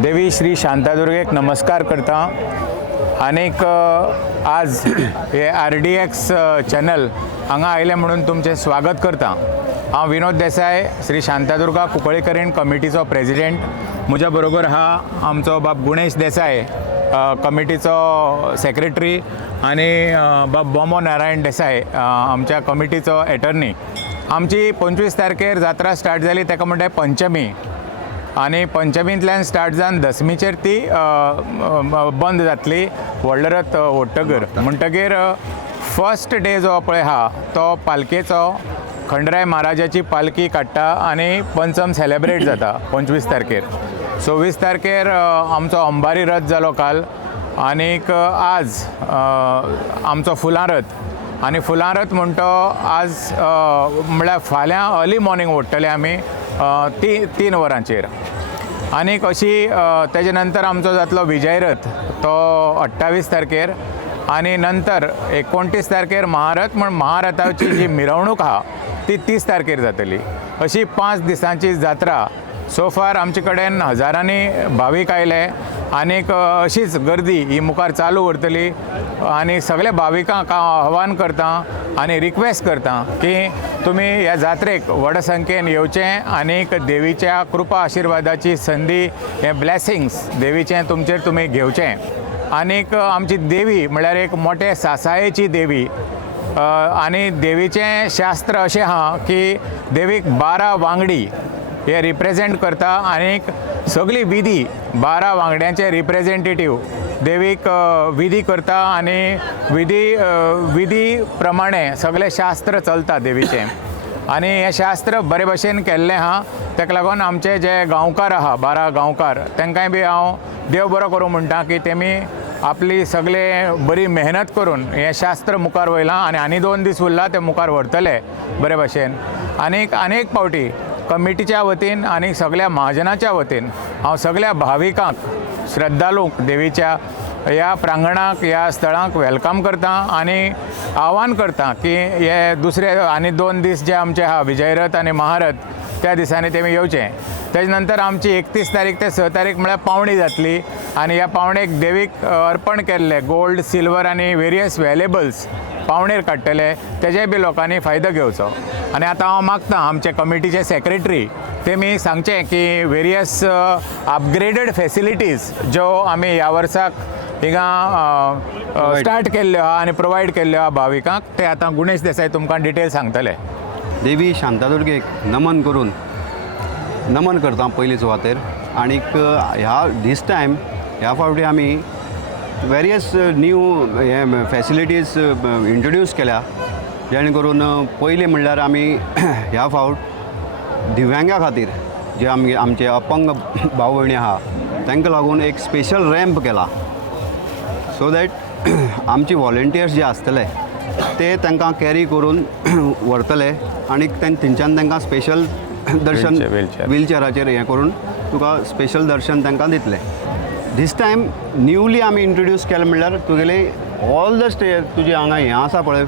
देवी श्री शांतादुर्गेक नमस्कार करता आनीक आज हे RDX चॅनल हांगा आयले म्हणून तुमचे स्वागत करता। हांव विनोद देसाय, श्री शांतादुर्गा कुंकळीकरण कमिटीचो प्रेसिडेंट। म्हज्या बरोबर हा आमचो बाब गुणेश देसाय, कमिटीचो सेक्रेटरी, आनी बाब बोमो नारायण देसाय, आमच्या कमिटीचो एटर्नी। आमची 25 तारखेर जात्रा स्टार्ट जाली, ताका म्हणटा पंचमी, आनी पंचमींतल्यान स्टार्ट जावन दसमीचेर ती बंद जातली व्हडलो रथ ओडटकर। म्हणटकीर फर्स्ट डे जो पळय हा तो पालखेचो, खंडराय महाराजाची पालखी काडटा आनी पंचम सेलेब्रेट जाता 25 तारखेर। 26 तारखेर आमचो अंबारी रथ जालो काल, आनीक आज आमचो फुलां रथ, आनी फुलां रथ म्हणटो आज म्हळ्यार फाल्यां अर्ली मॉर्निंग ओडटले आमी 3 वरांचेर। आनीक अशी तेजे नंतर आमचो जातलो विजय रथ, तो 28 तारखेर, आनी नंतर 29 तारखेर महारथ म्हण महारथाची जी मिरवणूक आहा ती 30 तारखेर जातली। अशी 5 दिसांची जात्रा। सो फार आमचे कडेन हजारांनी भावीक आयले, आनीक अशीच गर्दी ही मुखार चालू उरतली। आनी सगळ्या भाविकांक हांव आव्हान करता आनी रिक्वेस्ट करता की तुमी ह्या जात्रेक व्हड संख्येन येवचें, आनीक देवीच्या कृपा आशिर्वादाची संदी, हे ब्लेसिंग्स देवीचें तुमचेर तुमी घेवचें। आनीक आमची देवी म्हळ्यार एक मोठे सासायेची देवी, आनी देवीचें शास्त्र अशें आहा की देवीक 12 वांगडी हे रिप्रेजेंट करता, आनीक सगळी विधी 12 वांगड्यांचे रिप्रेजेंटेटीव देवीक विधी करता, आनी विधी प्रमाणे सगळे शास्त्र चलता देवीचें। आनी हें शास्त्र बरे भशेन केल्लें आहा, ताका लागून आमचे जे गांवकार आहा 12 गांवकार, तांकांय बी हांव देव बरो करूं म्हणटा की तेमी आपली सगळे बरी मेहनत करून हें शास्त्र मुखार वयलां, आनी 2 दीस उरला ते मुखार व्हरतले बरे भशेन। आनीक अनेक फावटी कमिटीच्या वतीन आनी सगळ्या महाजनाच्या वतीन हांव सगळ्या भाविकांक, श्रद्धालूंक देवीच्या ह्या प्रांगणाक, ह्या स्थळांक वेलकम करता आनी आव्हान करता की हे दुसरे आनी 2 दीस जे आमचे हा विजय रथ आनी महारथ, त्या दिसांनी तेमी येवचें। तेजे नंतर आमची 31 तारीख ते 6 तारीख म्हळ्यार पावणी जातली, आनी ह्या पावणेक देवीक अर्पण केल्ले गोल्ड, सिल्वर आनी वेरियस वेल्युएबल्स पावणेर काडटले, तेजेय बी लोकांनी फायदो घेवचो। आनी आतां हांव मागता आमचे कमिटीचे सेक्रेटरी तेमी सांगचें की वेरियस अपग्रेडेड फेसिलिटीज ज्यो आमी ह्या वर्साक हिंगा स्टार्ट केल्ल्यो आहा आनी प्रोवायड केल्ल्यो आहा भाविकांक, ते आतां गुणेश देसाय तुमकां डिटेल सांगतले। देवी शांतादुर्गेक नमन करून नमन करता पयली सुवातेर। आनीक ह्या टायम ह्या फावटी आमी वेरियस न्यू हे फेसिलिटीज इंट्रोड्यूस केल्या, जेणे करून पयलीं म्हणल्यार आमी ह्या फावट दिव्यांगा खातीर जे आमचे अपंग भाव भयणी आहा तांकां लागून एक स्पेशल रॅम्प केला, सो दॅट आमचे व्हॉलंटियर्स जे आसतले ते तांकां कॅरी करून व्हरतले, आनीक थंयच्यान तांकां स्पेशल दर्शन व्हीलचॅराचेर हें करून तुका स्पेशल दर्शन तांकां दितले। धिस टायम न्यूली आमी इंट्रोड्यूस केलें म्हणल्यार तुगेले ऑल द तुजे हांगा हें आसा पळय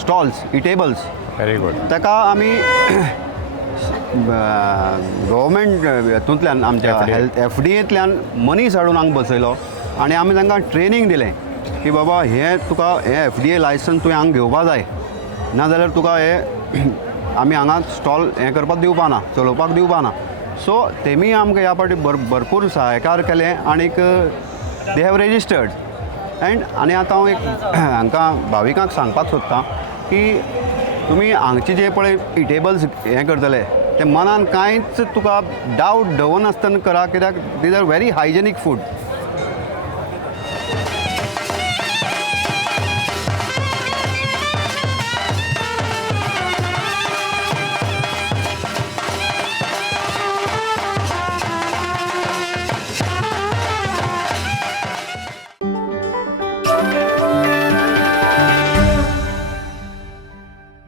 स्टॉल्स, इटेबल्स, वेरी गुड, ताका आमी गव्हर्मेंट हितूंतल्यान आमच्या हेल्थ FDAंतल्यान मनीस हाडून हांगा बसयलो, आनी आमी तांकां ट्रेनींग दिलें की बाबा हे तुका हे FDA लायसन्स तुवें हांगा घेवपा जाय, नाजाल्यार तुका हे आमी हांगा स्टॉल हें करपाक दिवपा ना, चलोवपाक दिवपा ना। सो तेमी आमकां ह्या फावटी भरपूर सहकार केलें, आनीक दे हॅव रेजिस्टर्ड। आनी आतां हांव एक हांकां भाविकांक सांगपाक सोदतां की तुमी हांगचे जे पळय इटेबल्स हें करतले ते मनान कांयच तुका डावट दवरनासतना करा, कित्याक these R very hygienic food.